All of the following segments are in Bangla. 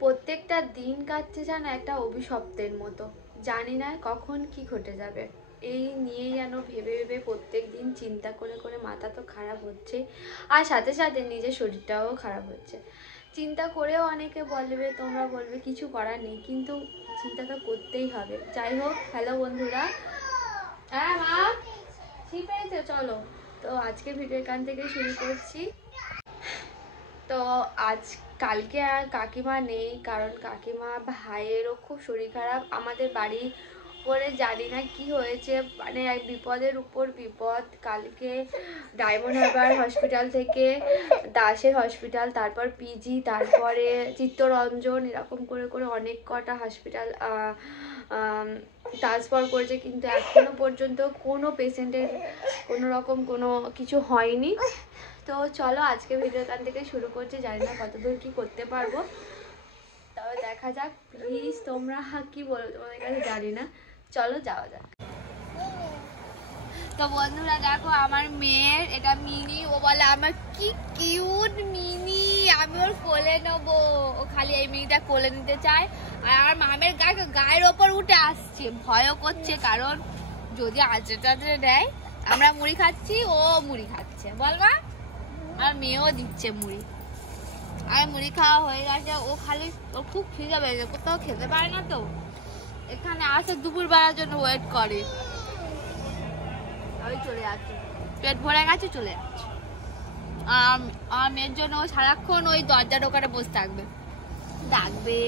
প্রত্যেকটা দিন কাটছে যেন একটা অভিশপ্তের মতো, জানি না কখন কি ঘটে যাবে। এই নিয়ে যেন ভেবে ভেবে প্রত্যেক দিন চিন্তা করে করে মাথা তো খারাপ হচ্ছে, আর সাথে সাথে নিজের শরীরটাও খারাপ হচ্ছে। চিন্তা করেও অনেকে বলবে, তোমরা বলবে কিছু করার নেই, কিন্তু চিন্তা তো করতেই হবে। যাই হোক, হ্যালো বন্ধুরা। হ্যাঁ মা, ঠিক পেয়েছো, চলো। তো আজকে ভিডিও এখান থেকে শুরু করছি। তো কালকে আর কাকিমা নেই, কারণ কাকিমা ভাইয়েরও খুব শরীর খারাপ। আমাদের বাড়ি পরে জানি না কি হয়েছে, মানে এক বিপদের উপর বিপদ। কালকে ডায়মন্ড হারবার হসপিটাল থেকে দাসের হসপিটাল, তারপর পিজি, তারপরে চিত্তরঞ্জন, এরকম করে করে অনেক কটা হসপিটাল ট্রান্সফার করেছে, কিন্তু এখনো পর্যন্ত কোনো পেশেন্টের কোনো রকম কোনো কিছু হয়নি। তো চলো আজকে ভিডিও এখান থেকে শুরু করছি। জানি না কতদূর কি করতে পারবো, তবে দেখা যাক। প্লিজ তোমরা কি বলো, তোমাদের কাছে জানি না। চলো যাওয়া যাক। তো বন্ধুরা দেখো, আমার মেয়ের এটা মিনি, ও বলে আমার কি কিউট মিনি, আমি ওর কোলে নেবো। ও খালি এই মিনিটা কোলে নিতে চায়, আর আমার মামের গায়ের ওপর উঠে আসছে, ভয়ও করছে, কারণ যদি আজরে টাজরে দেয়। আমরা মুড়ি খাচ্ছি, ও মুড়ি খাচ্ছে, বলবা। আর মেয়েও দিচ্ছে মুড়ি, আর মুড়ি খাওয়া হয়ে গেছে। ও খালি, ও খুব খিদে পেয়েছে, কোথাও খেতে পারে না, তো এখানে আসে দুপুর বেলার জন্য ওয়েট করে। ওই চলে যাচ্ছে, পেট ভরে গেছে, চলে যাচ্ছে। আমার মেয়ের জন্য ও সারাক্ষণ ওই দরজার ওখানে বসে থাকবে, ডাকবে,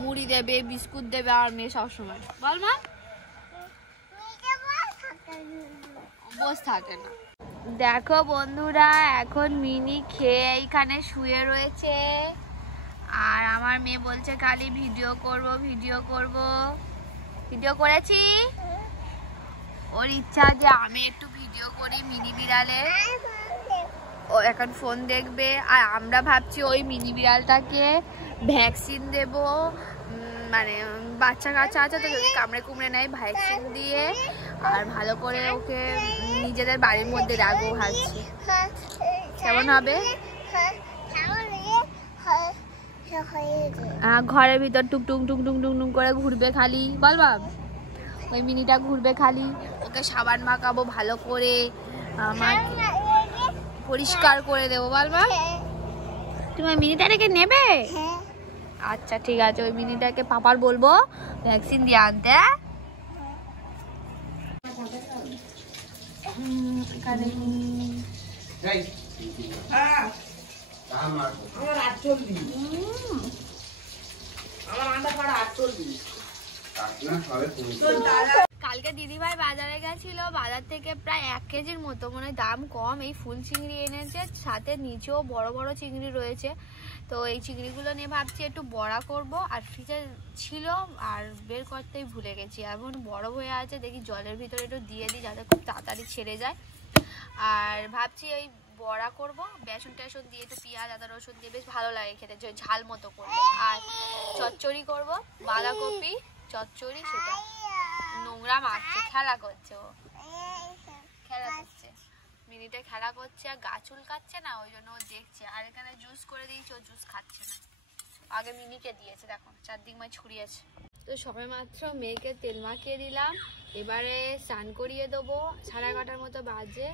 মুড়ি দেবে, বিস্কুট দেবে। আর মেয়ে সবসময় বল মা, বসে থাকে না। দেখো বন্ধুরা, এখন মিনি খেয়ে এইখানে শুয়ে রয়েছে, আর আমার মেয়ে বলছে খালি ভিডিও করব ভিডিও করব। ভিডিও করেছি, ওর ইচ্ছা যে আমি একটু ভিডিও করি মিনি বিড়ালে। ও এখন ফোন দেখবে, আর আমরা ভাবছি ওই মিনি বিড়ালটাকে ভ্যাকসিন দেব, মানে বাচ্চা কাচ্চা আছে তো, যদি কামড়ে কুমড়ে নেয় ভ্যাকসিন দিয়ে, আর ভালো করে ওকে নিজেদের বাড়ির মধ্যে রাখবো ভাবছি। কেমন হবে? ঘরের ভিতর টুকটুক টুকটুক টুকটুক করে ঘুরবে খালি, বল বাব। ওই মিনিটা ঘুরবে খালি, ওকে সাবান মাখাবো ভালো করে, আমার পরিষ্কার করে দেবো, বল বাব। তুমি ওই মিনিটাকে নেবে? আচ্ছা ঠিক আছে, ওই মিনিটাকে পাপার বলবো ভ্যাকসিন দিয়ে আনতে। কালকে দিদিভাই বাজারে গেছিল, বাজার থেকে প্রায় 1 কেজির মতো মনে হয় দাম কম এই ফুল চিংড়ি এনেছে, সাথে নিচেও বড় বড় চিংড়ি রয়েছে। তো এই চিংড়িগুলো নিয়ে ভাবছি একটু বড়া করব, আর ফ্রিজে ছিল আর বের করতেই ভুলে গেছি, এমন বড় হয়ে আছে, দেখি জলের ভিতরে একটু দিয়ে দিই যাতে খুব তাড়াতাড়ি ছেড়ে যায়। আর ভাবছি ওই বড়া করব, বেসন টেসন দিয়ে, একটু পেঁয়াজ আদা রসুন দিয়ে, বেশ ভালো লাগে খেতে, ঝাল মতো করবো। আর চচ্চড়ি করব, বাঁধাকপি চচ্চড়ি, সেটা। নোংরা মারছে, খেলা করছে, ও খেলা করছে, মিনিটা খেলা করছে, আর গা চুলকাচ্ছে না, ওই জন্য ও দেখছে। আর এখানে জুস করে দিয়েছে, ও জুস খাচ্ছে না, আগে মিনিকে দিয়েছে, দেখো চারদিক মাছ ছড়িয়েছে। তো সবে মাত্র মেয়েকে তেল মাখিয়ে দিলাম, এবারে স্নান করিয়ে দেবো, 11:30 মতো বাজে।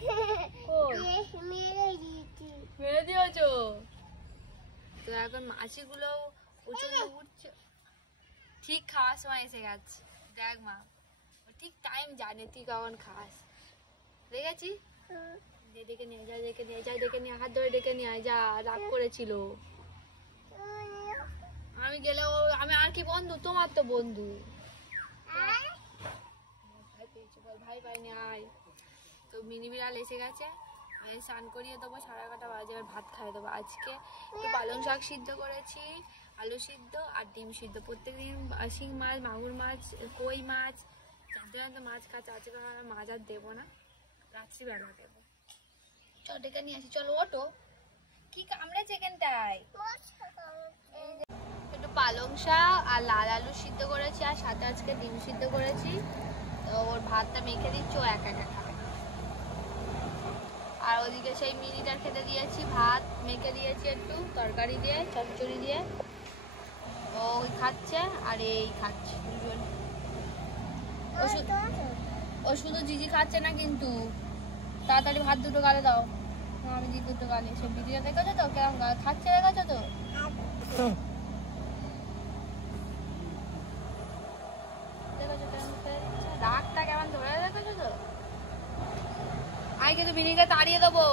মেরে দিয়েছো তো, এখন মাছিগুলো প্রচন্ড উঠছে। ঠিক খাওয়ার সময় এসে গেছে, দেখ মা, ঠিক টাইম জানে তুই কখন খাস। দেখেছি, দেখে নিয়ে যা, দেখে নিয়ে যা, দেখে নিয়ে হাত ধরে ডেকে নিয়ে আয়, যা রাগ করেছিল। আমি গেলে ও, আমি আর কি বন্ধু, তোমার তো বন্ধু। ভাই পাইনি, আয়। তো মিনি বিড়াল এসে গেছে, আমি স্নান করিয়ে দেবো, 11:30 বাজে, এবার ভাত খাইয়ে দেবো। আজকে একটু পালং শাক সিদ্ধ করেছি, আলু সিদ্ধ আর ডিম সিদ্ধ। প্রত্যেকদিন শিং মাছ, মাগুর মাছ, কই মাছ, চারটে মাছ খাচ্ছে, আজকে মাছ আর দেবো না, রাত্রিবেলা দেবো। চল ডেকে নিয়ে আসি, চলো ওটো। কি কামড়েছে এখানটায়? একটু পালং শাক আর লাল আলু সিদ্ধ করেছি, আর সাথে আজকে ডিম সিদ্ধ করেছি। তো ওর ভাতটা মেখে দিচ্ছি, ও একা একা খাবে। আর ওদিকে সেই মিনিটার খেতে দিয়েছি, ভাত মেখে দিয়েছি একটু তরকারি দিয়ে, চচ্চড়ি দিয়ে। খাচ্ছে আর এই খাচ্ছে দুজন। ও শুধু জিজি খাচ্ছে না কিন্তু, তাড়াতাড়ি ভাত দুটো গালে দাও। আমি দিদি দুটো গালে, সে ভিডিও দেখেছো তো কেমন খাচ্ছে, দেখেছো তো? দেখেছো কেমন রাগটা কেমন ধরে, দেখেছো তো? আইকে তো বিনিকে তাড়িয়ে দেবো।